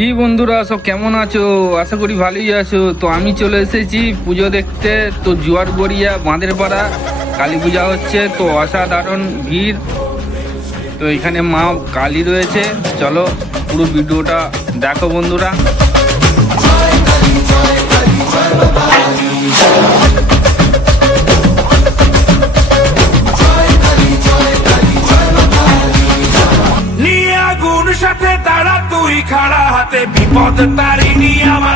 কি বন্ধুরা, সব কেমন আছো? আশা করি ভালোই আছো। তো আমি চলে এসেছি পুজো দেখতে। তো জুয়ার গড়িয়া বাঁধের পাড়া কালী পূজা হচ্ছে। তো অসাধারণ ভিড়। তো এখানে মা কালী রয়েছে। চলো পুরো ভিডিওটা দেখো বন্ধুরা। সাথে তারা তুই খাড়া হাতে বিপদ তারিনি আমাদের